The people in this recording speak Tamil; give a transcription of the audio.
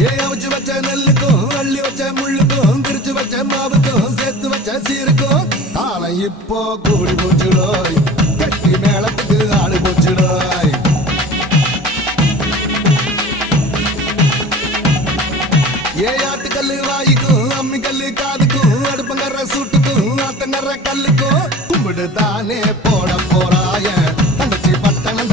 ஏ அவிச்சு வச்ச நெல்லுக்கும் அள்ளி வச்ச முள்ளுக்கும் பிரிச்சு வச்ச மாவுக்கும் சேர்த்து வச்ச சீருக்கும் காலம் இப்போ கூடி போச்சுடோய் கட்டி மேளத்துக்கு ஆடு போச்சுடோய் ஏ ஆட்டுக்கல்லு வாய்க்கும் அம்மி கல்லு காதுக்கும் அடுப்பங்கற சூட்டுக்கும் ஆத்தங்கற கல்லுக்கும் கும்பிடு தானே போட போறாய தங்கச்சி பட்டணம்